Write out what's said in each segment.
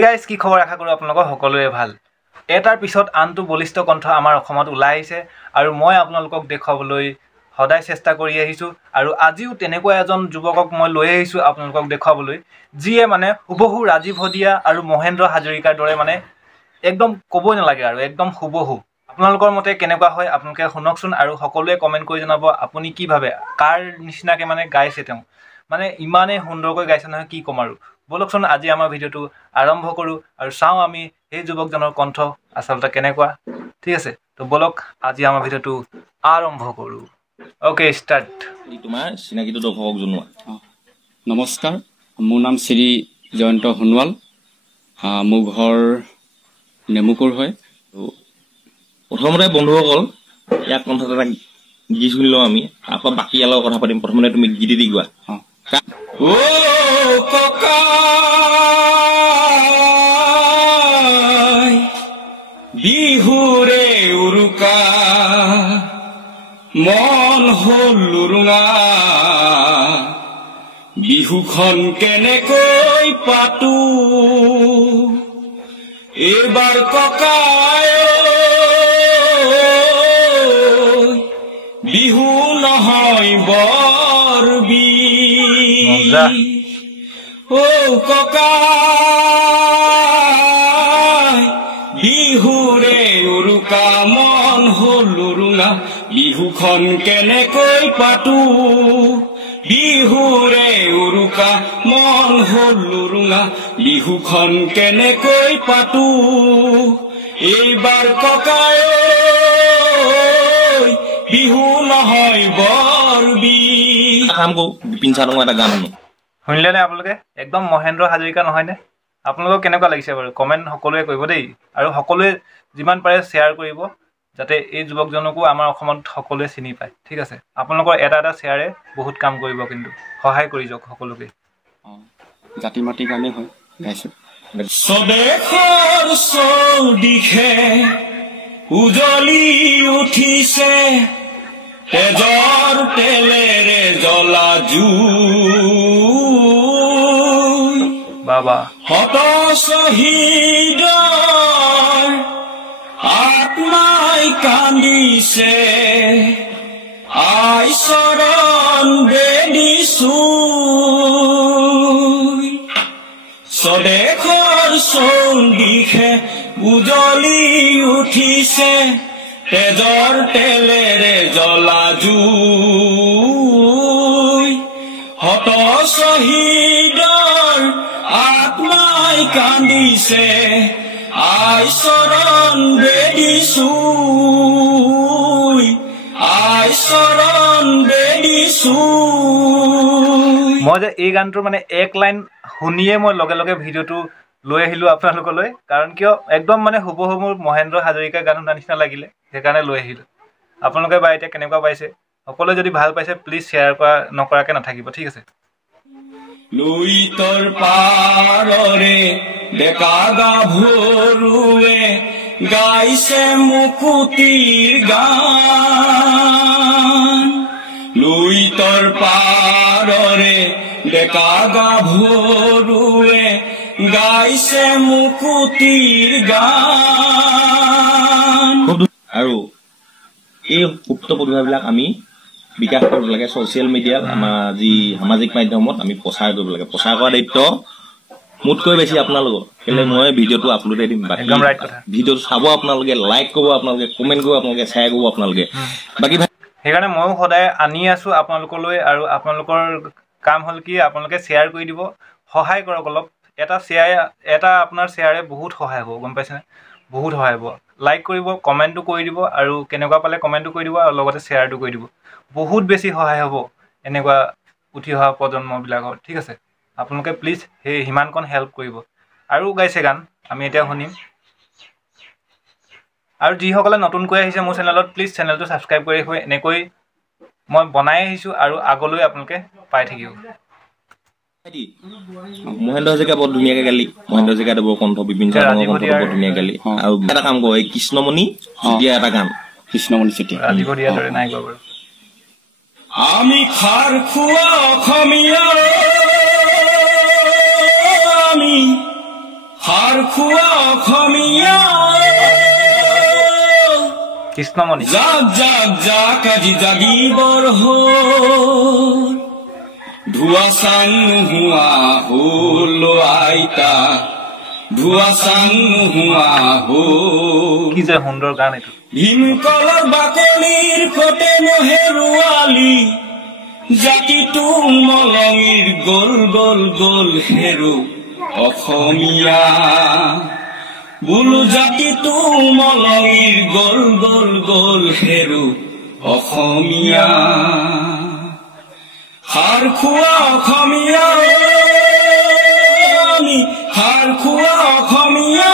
guys কি খবৰ আশা কৰোঁ আপোনালোকৰ সকলোৰে ভাল এটাৰ পিছত আনটো বলিষ্ঠ কণ্ঠ আমাৰ অসমত ওলাই আহিছে আৰু মই আপোনালোকক দেখুৱাবলৈ সদায় চেষ্টা কৰি আহিছোঁ আৰু আজিও তেনেকুৱা এজন যুৱকক মই লৈ আহিছোঁ আপোনালোকক দেখুৱাবলৈ যিয়ে মানে হুবহু ৰাজীৱ হদিয়া আৰু মহেন্দ্ৰ হাজৰিকাৰ দৰে মানে একদম ক'বই নালাগে আৰু একদম হুবহু আপোনালোকৰ মতে কেনেকুৱা হয় আপোনালোকে শুনকচোন আৰু সকলোৱে কমেণ্ট কৰি জনাব আপুনি কি ভাবে কাৰ নিচিনাকৈ মানে গাইছে তেওঁ মানে ইমানেই সুন্দৰকৈ গাইছে নহয় কি ক'ম আৰু বলকচোন আজি আমাৰ ভিডিঅ'টো আৰম্ভ কৰোঁ আৰু চাওঁ আমি সেই যুৱকজনৰ কণ্ঠ আচলতে কেনেকুৱা ঠিক আছে তো বলক আজি আমাৰ ভিডিঅ'টো আৰম্ভ কৰোঁ ওকে ষ্টাৰ্ট তোমাৰ চিনাকিটো দৰ্শকক জনোৱা নমস্কাৰ মোৰ নাম শ্ৰী জয়ন্ত সোণোৱাল মোৰ ঘৰ নেমুকুৰ হয় প্ৰথমতে বন্ধুসকল ইয়াক কণ্ঠত এটা গীত শুনি লওঁ আমি আকৌ বাকী ইয়াৰ লগত কথা পাতিম প্ৰথমতে তুমি গীত দি গোৱা বিহুৰে উৰুকা মন হল লুৰুঙা বিহুখন কেনেকৈ পাতো এইবাৰ ককাই বিহু নহয় বৰ বিহ ও ককাই বিহুৰে উৰুকা মন হল লুৰুঙা বিহুখন কেনেকৈ পাতো বিহুৰে উৰুকা মন হল লুৰুঙা বিহুখন কেনেকৈ পাতো এইবাৰ ককাই বিহু নহয় বৰ বিহ কাম কৰো বিপিন চাৰক এটা গান শুনো শুনিলেনে আপোনালোকে একদম মহেন্দ্ৰ হাজৰিকা নহয়নে আপোনালোকক কেনেকুৱা লাগিছে বাৰু কমেণ্ট সকলোৱে কৰিব দেই আৰু সকলোৱে যিমান পাৰে শ্বেয়াৰ কৰিব যাতে এই যুৱকজনকো আমাৰ অসমত সকলোৱে চিনি পায় ঠিক আছে আপোনালোকৰ এটা এটা শ্বেয়াৰে বহুত কাম কৰিব কিন্তু সহায় কৰি যাওক সকলোকে জাতি মাটি গানে হয় গাইছোঁ স্বদেশৰ চৌদিশে উজলি উঠিছে তেজৰ তেলেৰে জ্বলা জুই বাবা হত শ্বহীদৰ আত্মাই কান্দিছে আই চৰণ বেদিছো স্বদেশৰ চৌদিশে উজলি উঠিছে তেজৰ তেলেৰে জ্বলা জুই হত শ্বহীদৰ আত্মাই কান্দিছে আই চৰণ বেদিছো আই চৰণ বেদিছো মই যে এই গানটোৰ মানে এক লাইন শুনিয়ে মই লগে লগে ভিডিঅ'টো লৈ আহিলোঁ আপোনালোকলৈ কাৰণ কিয় একদম মানে হুবহু মোৰ মহেন্দ্ৰ হাজৰিকাৰ গান শুনা নিচিনা লাগিলে সেইকাৰণে লৈ আহিলোঁ আপোনালোকে বা এতিয়া কেনেকুৱা পাইছে সকলোৱে যদি ভাল পাইছে প্লিজ শ্বেয়াৰ কৰা নকৰাকৈ নাথাকিব ঠিক আছে লুইতৰ পাৰৰে ডেকা গাভৰুৱে গাইছে মুকুতিৰ গান লুইতৰ পাৰৰে ডেকা গাভৰুৱে গাইছে মুকুতিৰ গান আৰু এই সুপ্ত প্ৰতিভাবিলাক আমি বিকাশ কৰিব লাগে ছ'চিয়েল মিডিয়াত আমাৰ যি সামাজিক মাধ্যমত আমি প্ৰচাৰ কৰিব লাগে প্ৰচাৰ কৰা দায়িত্ব মোতকৈ বেছি আপোনালোকৰ কেলৈ মই ভিডিঅ'টো আপলোডে দিম বাকী ভিডিঅ'টো চাব আপোনালোকে লাইক কৰিব আপোনালোকে কমেণ্ট কৰিব আপোনালোকে শ্বেয়াৰ কৰিব আপোনালোকে বাকী সেইকাৰণে ময়ো সদায় আনি আছোঁ আপোনালোকলৈ আৰু আপোনালোকৰ কাম হ'ল কি আপোনালোকে শ্বেয়াৰ কৰি দিব সহায় কৰক অলপ এটা আপোনাৰ শ্বেয়াৰে বহুত সহায় হ'ব গম পাইছেনে বহুত সহায় হ'ব লাইক কৰিব কমেণ্টটো কৰি দিব আৰু কেনেকুৱা পালে কমেণ্টটো কৰি দিব আৰু লগতে শ্বেয়াৰটো কৰি দিব বহুত বেছি সহায় হ'ব এনেকুৱা উঠি অহা প্ৰজন্মবিলাকৰ ঠিক আছে আপোনালোকে প্লিজ সেই সিমানকণ হেল্প কৰিব আৰু গাইছে গান আমি এতিয়া শুনিম আৰু যিসকলে নতুনকৈ আহিছে মোৰ চেনেলত প্লিজ চেনেলটো ছাবস্ক্ৰাইব কৰি ৰাখিব এনেকৈ মই বনাই আহিছোঁ আৰু আগলৈ আপোনালোকে পাই থাকিব মহেন্দ্ৰ হাজৰিকা বৰ ধুনীয়াকৈ গালি মহেন্দ্ৰ হাজৰিকাদেৱৰ কণ্ঠ বিপিন চাৰৰ কণ্ঠ বৰ ধুনীয়া গালি আৰু এটা কাম কৰে কৃষ্ণমণি চুতীয়া এটা গান কৃষ্ণমণি চুতীয়া ৰাজীৱ হদিয়াৰ দৰে নাই বাৰু আমি খাৰ খোৱা অসমীয়া আমি সাৰ খোৱা অসমীয়া কৃষ্ণমণি জাক জাক জাক আজি জাগিবৰ হ'ল ধোৱা চাং নোহোৱা হ'ল আইতা ধোৱা চাং নোহোৱা হ'ল কি যে সুন্দৰ গান এইটো ভীমকলৰ বাকলিৰ ফটে নহেৰুৱালি জাতিটো মলঙিৰ গল গল গল হেৰু অসমীয়া বোলো জাতিটো মলঙিৰ গল গল গল হেৰু অসমীয়া সাৰ খোৱা অসমীয়া আমি সাৰ খোৱা অসমীয়া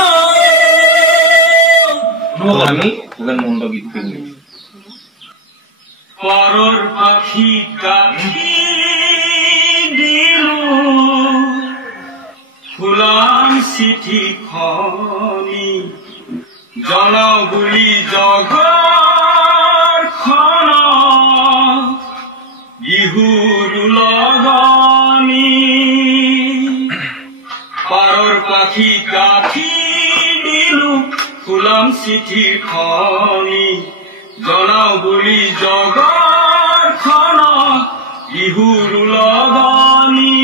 আমি ভূপেন মহন্ত গীত পৰৰ পাখি গাঠি দিলো ফুলাম চিঠিখনি জনাও বুলি জগতখন বিহুৰ লগনি পাৰৰ পাখি গাঠি দিলো ফুলাম চিঠিখনি জনাও বুলি জগতখন বিহুৰ লগনি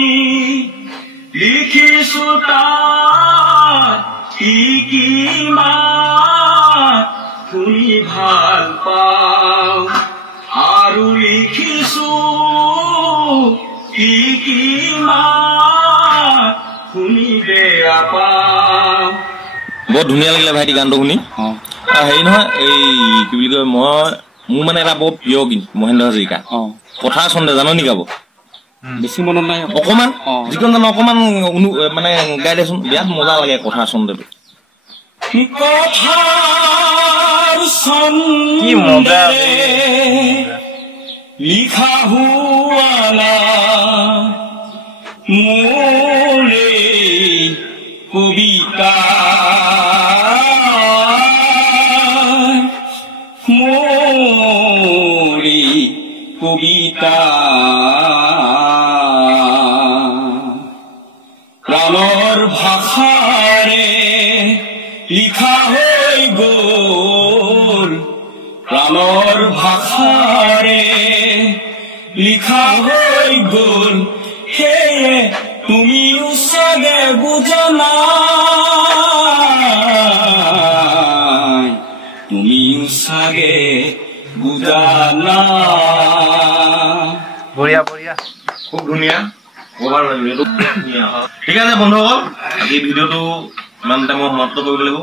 লিখিছো তাত কি মাত শুনি ভাল পাওঁ আৰু লিখিছো কি মাত শুনি বেয়া পাওঁ বৰ ধুনীয়া লাগিলে ভাইটি গানটো শুনি হেৰি নহয় এই কি বুলি কয় মোৰ মানে এটা বৰ প্ৰিয় গীত মহেন্দ্ৰ হাজৰিকা পথাৰ চন্দে জানো নি গাব বেছি মনত নাই অকমান যিকণ জানো অকমান মানে গাই দেচোন বিৰাট মজা লাগে পথাৰ চন্দেটো কথাৰ কি মজা লিখা হুৱালা মোৰে কবিতা মোৰে কবিতা প্ৰাণৰ ভাষাৰে লিখা হৈ গ'ল প্ৰাণৰ ভাষাৰে লিখা হৈ গ'ল সেয়ে তুমিও চাগে বুজা নাই তুমিও চাগে বুজা নাই বঢ়িয়া বঢ়িয়া খুব ধুনীয়া কভাৰ এইটো ধুনীয়া ঠিক আছে বন্ধুসকল আজি ভিডিঅ'টো ইমানতে মই সমাপ্ত কৰিব লাগিব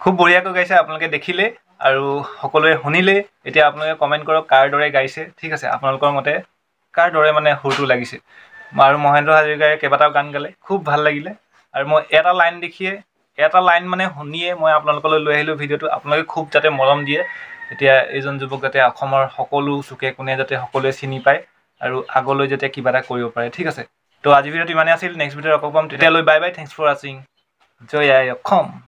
খুব বঢ়িয়াকৈ গাইছে আপোনালোকে দেখিলে আৰু সকলোৱে শুনিলে এতিয়া আপোনালোকে কমেণ্ট কৰক কাৰ দৰে গাইছে ঠিক আছে আপোনালোকৰ মতে কাৰ দৰে মানে সুৰটো লাগিছে আৰু মহেন্দ্ৰ হাজৰিকাই কেইবাটাও গান গালে খুব ভাল লাগিলে আৰু মই এটা লাইন দেখিয়ে এটা লাইন মানে শুনিয়ে মই আপোনালোকলৈ লৈ আহিলোঁ ভিডিঅ'টো আপোনালোকে খুব যাতে মৰম দিয়ে এতিয়া এইজন যুৱক যাতে অসমৰ সকলো চুকে কোণে যাতে সকলোৱে চিনি পায় আৰু আগলৈ যাতে কিবা এটা কৰিব পাৰে ঠিক আছে তো আজি ভিডিঅ'টো ইমানেই আছিল নেক্সট ভিডিঅ'ত আকৌ পাম তেতিয়ালৈ বাই বাই থেংকছ ফৰ ৱাচিং জয় আই অসম